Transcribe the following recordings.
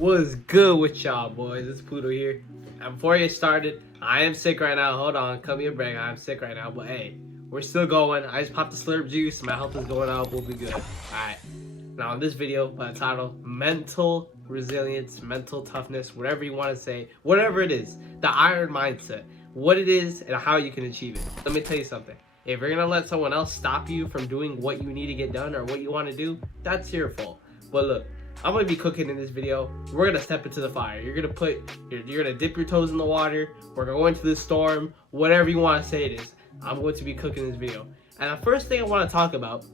What's good with y'all, boys? It's Pluto here. And before I get started, I am sick right now. Hold on, cut me a break. I'm sick right now, but hey, we're still going. I just popped the slurp juice. My health is going up. We'll be good. Alright. Now, in this video, by the title, mental resilience, mental toughness, whatever you want to say, whatever it is, the iron mindset, what it is, and how you can achieve it. Let me tell you something. If you're going to let someone else stop you from doing what you need to get done or what you want to do, that's your fault. But look, I'm going to be cooking in this video. We're going to step into the fire. You're going to dip your toes in the water. We're going to go into the storm, whatever you want to say it is. I'm going to be cooking this video. And the first thing I want to talk about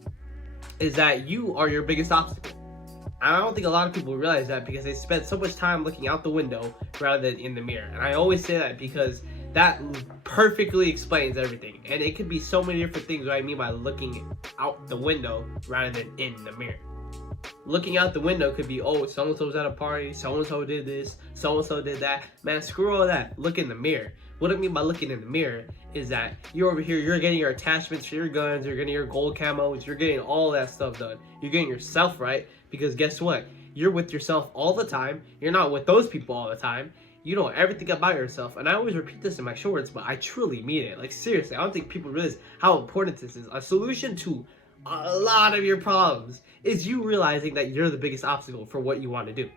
is that you are your biggest obstacle. I don't think a lot of people realize that because they spend so much time looking out the window rather than in the mirror. And I always say that because that perfectly explains everything. And it could be so many different things what I mean by looking out the window rather than in the mirror. Looking out the window could be, oh, so-and-so was at a party, so-and-so did this, so-and-so did that. Man, screw all that. Look in the mirror. What I mean by looking in the mirror is that you're over here, you're getting your attachments for your guns, you're getting your gold camos, you're getting all that stuff done. You're getting yourself right, because guess what? You're with yourself all the time. You're not with those people all the time. You know everything about yourself. And I always repeat this in my shorts, but I truly mean it. Like, seriously, I don't think people realize how important this is. A solution to a lot of your problems is you realizing that you're the biggest obstacle for what you want to do.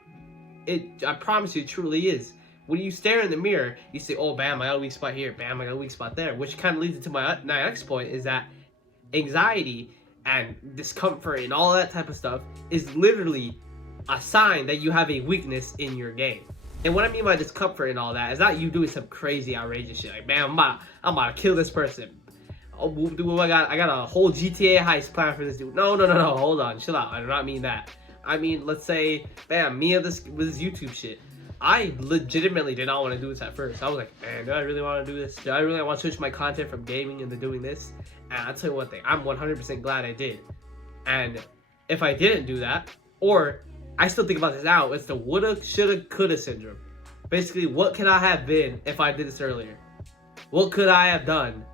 I promise you, it truly is. When you stare in the mirror, you say, oh, bam, I got a weak spot here. Bam, I got a weak spot there. Which kind of leads into my next point is that anxiety and discomfort and all that type of stuff is literally a sign that you have a weakness in your game. And what I mean by discomfort and all that is not you doing some crazy, outrageous shit. Like, man, I'm about to kill this person. Oh, dude, I got a whole GTA heist plan for this dude. No, hold on, chill out. I do not mean that. I mean, let's say, bam, me with this YouTube shit. I legitimately did not want to do this at first. I was like, man, do I really want to do this? Do I really want to switch my content from gaming into doing this? And I'll tell you one thing, I'm 100% glad I did. And if I didn't do that, or I still think about this now, it's the woulda, shoulda, coulda syndrome. Basically, what could I have been if I did this earlier? What could I have done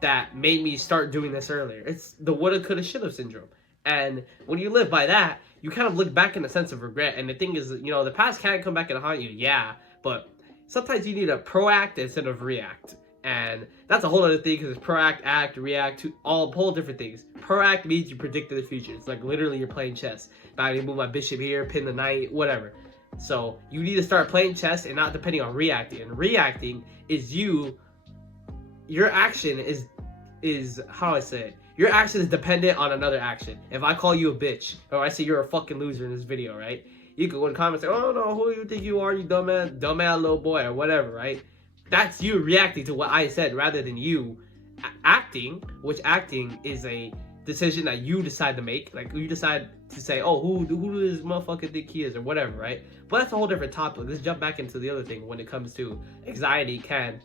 that made me start doing this earlier? It's the woulda, coulda, shoulda syndrome. And when you live by that, you kind of look back in a sense of regret. And the thing is, you know, the past can't come back and haunt you, yeah, but sometimes you need to proact instead of react. And that's a whole other thing, because it's proact, act, react, to all whole different things. Proact means you predict the future. It's like literally you're playing chess. I need to move my bishop here, pin the knight, whatever. So you need to start playing chess and not depending on reacting. And reacting is your action is how do I say it? Your action is dependent on another action. If I call you a bitch, or I say you're a fucking loser in this video, right? You can go in comments and say, oh no, who do you think you are, you dumbass little boy, or whatever, right? That's you reacting to what I said rather than you acting, which acting is a decision that you decide to make. Like, you decide to say, oh, who does this motherfucker think he is, or whatever, right? But that's a whole different topic. Let's jump back into the other thing when it comes to anxiety can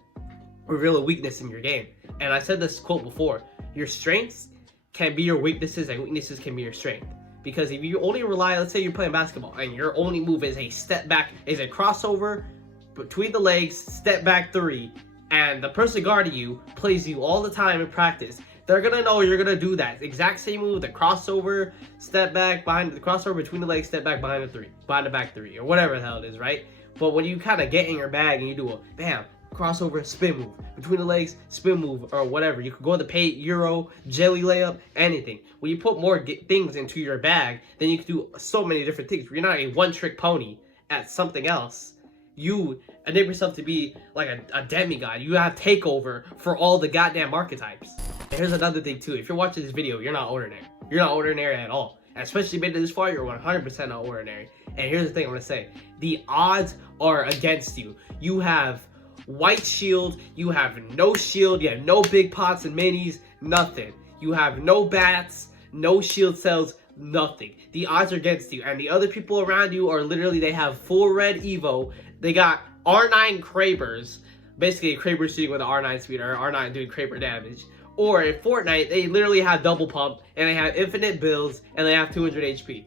reveal a weakness in your game. And I said this quote before, your strengths can be your weaknesses and weaknesses can be your strength. Because if you only rely, let's say you're playing basketball and your only move is a step back, is a crossover between the legs, step back three, and the person guarding you plays you all the time in practice, they're gonna know you're gonna do that exact same move, the crossover, step back behind the crossover between the legs, step back behind the back three, or whatever the hell it is, right? But when you kind of get in your bag and you do a bam, crossover, spin move, between the legs, spin move, or whatever. You could go in the paint, euro, jelly layup, anything. When you put more things into your bag, then you can do so many different things. You're not a one-trick pony at something else. You enable yourself to be like a demigod. You have takeover for all the goddamn archetypes. And here's another thing too. If you're watching this video, you're not ordinary. You're not ordinary at all. And especially made it this far, you're 100% not ordinary. And here's the thing I'm gonna say. The odds are against you. You have white shield, you have no shield, you have no big pots and minis, nothing. You have no bats, no shield cells, nothing. The odds are against you, and the other people around you are literally, they have full red Evo, they got R9 Krabers, basically a Kraber shooting with an R9 speed, or R9 doing Kraber damage. Or in Fortnite, they literally have double pump, and they have infinite builds, and they have 200 HP.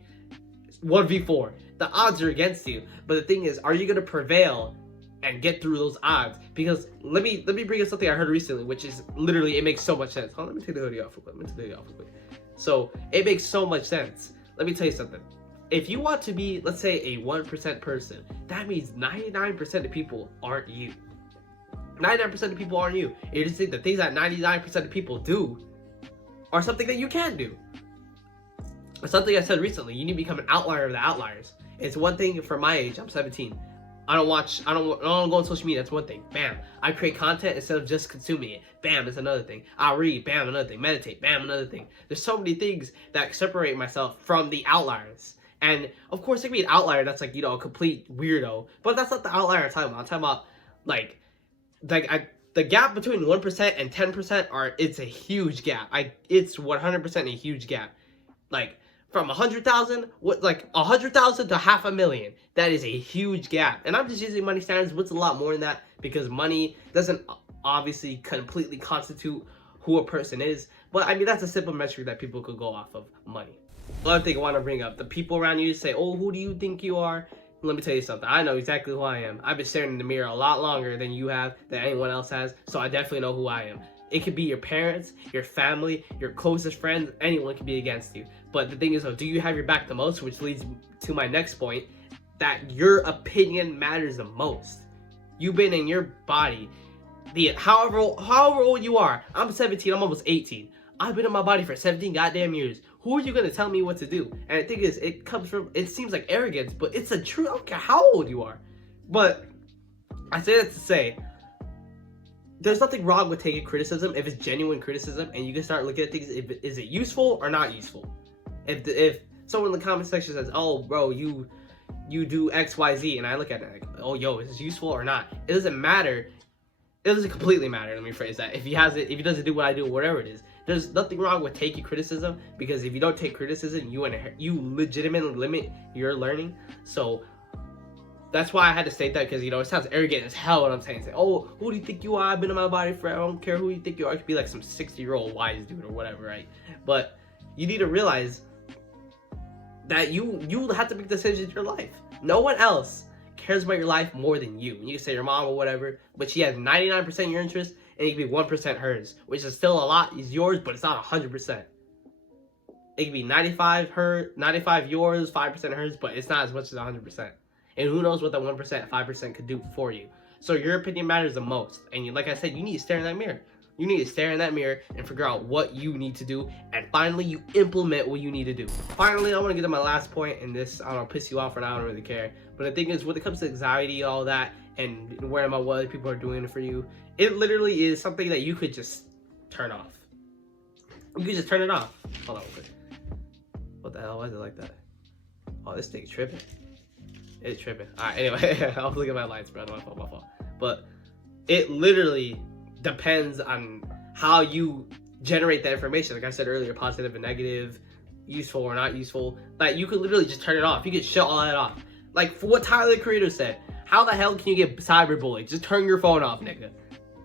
1v4. The odds are against you, but the thing is, are you gonna prevail and get through those odds? Because let me bring up something I heard recently, which is literally, it makes so much sense. Hold on, let me take the hoodie off real quick. So it makes so much sense. Let me tell you something. if you want to be, let's say, a 1% person, that means 99% of people aren't you. 99% of people aren't you. You just think the things that 99% of people do are something that you can do. Or something I said recently, you need to become an outlier of the outliers. It's one thing for my age, I'm 17. I don't go on social media, that's one thing. Bam. I create content instead of just consuming it. Bam, that's another thing. I read, bam, another thing. Meditate, bam, another thing. There's so many things that separate myself from the outliers. And of course, it can be an outlier that's like, you know, a complete weirdo. But that's not the outlier I'm talking about. I'm talking about, like the gap between 1% and 10% it's a huge gap. It's 100% a huge gap. Like, from 100,000, like 100,000 to 500,000. That is a huge gap. And I'm just using money standards, but it's a lot more than that, because money doesn't obviously completely constitute who a person is. But I mean, that's a simple metric that people could go off of: money. Another thing I want to bring up: the people around you say, "Oh, who do you think you are?" Let me tell you something. I know exactly who I am. I've been staring in the mirror a lot longer than you have, than anyone else has. So I definitely know who I am. It could be your parents, your family, your closest friends. Anyone can be against you. But the thing is, though, do you have your back the most? Which leads to my next point, that your opinion matters the most. You've been in your body, however old you are. I'm 17. I'm almost 18. I've been in my body for 17 goddamn years. Who are you gonna tell me what to do? And the thing is, it seems like arrogance, but it's the truth. I don't care how old you are. But I say that to say, there's nothing wrong with taking criticism if it's genuine criticism, and you can start looking at things. Is it useful or not useful? If someone in the comment section says, "Oh, bro, you do X, Y, Z," and I look at it like, "Oh, yo, is this useful or not?" It doesn't matter. It doesn't completely matter. Let me phrase that. If he doesn't do what I do, whatever it is, there's nothing wrong with taking criticism, because if you don't take criticism, you legitimately limit your learning. So that's why I had to state that, because, you know, it sounds arrogant as hell what I'm saying. Say, "Oh, who do you think you are? I've been in my body forever. I don't care who you think you are." It could be like some 60-year-old wise dude or whatever, right? But you need to realize that you have to make decisions in your life. No one else cares about your life more than you. You can say your mom or whatever, but she has 99% your interest, and it can be 1% hers, which is still a lot. Is yours, but it's not 100%. It can be 95 yours, 5% hers, but it's not as much as 100%. And who knows what that 1%, 5% could do for you. So your opinion matters the most. And like I said, you need to stare in that mirror. You need to stare in that mirror and figure out what you need to do. And finally, you implement what you need to do. Finally, I want to get to my last point, and this, I don't know, piss you off or not, I don't really care. But the thing is, when it comes to anxiety, all that, and worrying about what other people are doing for you, it literally is something that you could just turn off. You could just turn it off. Hold on real quick. What the hell? Why is it like that? Oh, this thing's tripping. It's tripping. Alright, anyway, I was looking at my lights, bro. My fault. But it literally depends on how you generate that information. Like I said earlier, positive and negative, useful or not useful. Like, you could literally just turn it off. You could shut all that off. Like, for what Tyler the Creator said, how the hell can you get cyberbullied? Just turn your phone off, nigga.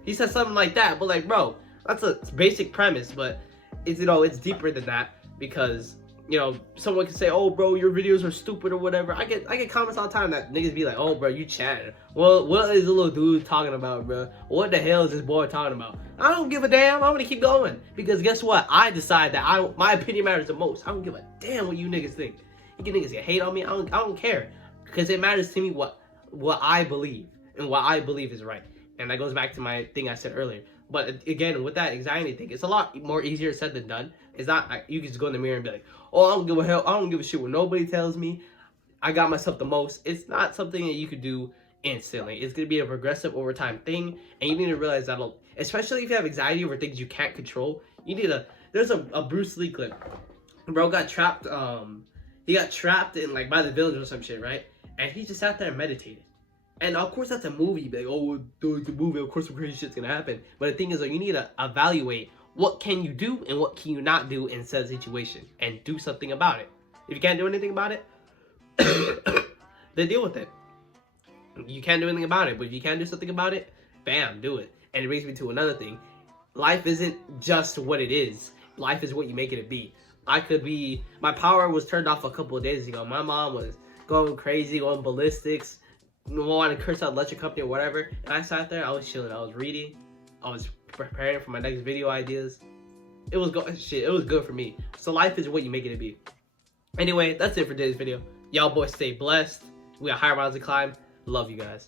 He said something like that, but like, bro, that's a basic premise, but it's, you know, it's deeper than that, because, you know, someone can say, "Oh, bro, your videos are stupid," or whatever. I get comments all the time that niggas be like, "Oh, bro, you chatting. Well, what is the little dude talking about, bro? What the hell is this boy talking about?" I don't give a damn. I'm gonna keep going, because guess what? I decide that my opinion matters the most. I don't give a damn what you niggas think. You niggas get hate on me. I don't care, because it matters to me what I believe, and what I believe is right. And that goes back to my thing I said earlier. But again, with that anxiety thing, it's a lot more easier said than done. It's not like you can just go in the mirror and be like, "Oh, I don't give a shit what nobody tells me. I got myself the most." It's not something that you could do instantly. It's gonna be a progressive over time thing, and you need to realize that, especially if you have anxiety over things you can't control. There's a Bruce Lee clip. Bro got trapped. He got trapped in, like, by the village or some shit, right? And he just sat there and meditated. And of course that's a movie. You'd be like, "Oh, it's a movie. Of course some crazy shit's gonna happen." But the thing is, you need to evaluate what can you do and what can you not do in said situation, and do something about it. If you can't do anything about it, then deal with it. You can't do anything about it, but if you can do something about it, bam, do it. And it brings me to another thing. Life isn't just what it is. Life is what you make it be. My power was turned off a couple of days ago. My mom was going crazy, going ballistics, wanting to curse out the electric company or whatever. And I sat there, I was chilling, I was reading, I was preparing for my next video ideas. It was good for me. So life is what you make it be. Anyway, that's it for today's video. Y'all boys stay blessed. We got higher miles to climb. Love you guys.